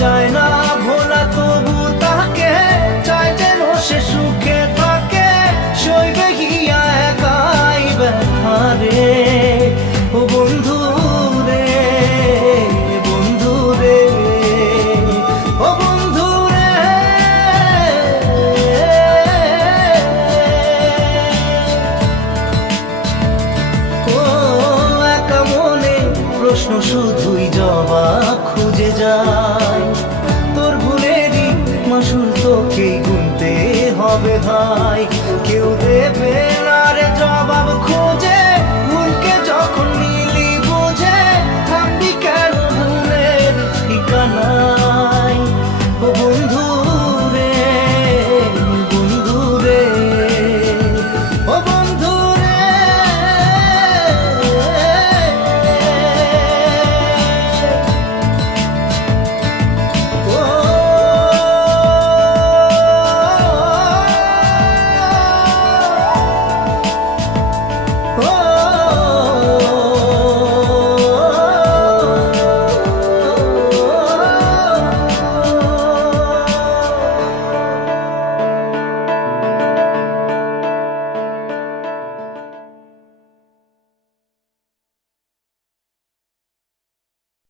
dine প্রশ্ন শুধুই জবাব খুঁজে যায় তোর ভুলেরই মাসুর তোকেই গুনতে হবে ভাই। কেউ দেবে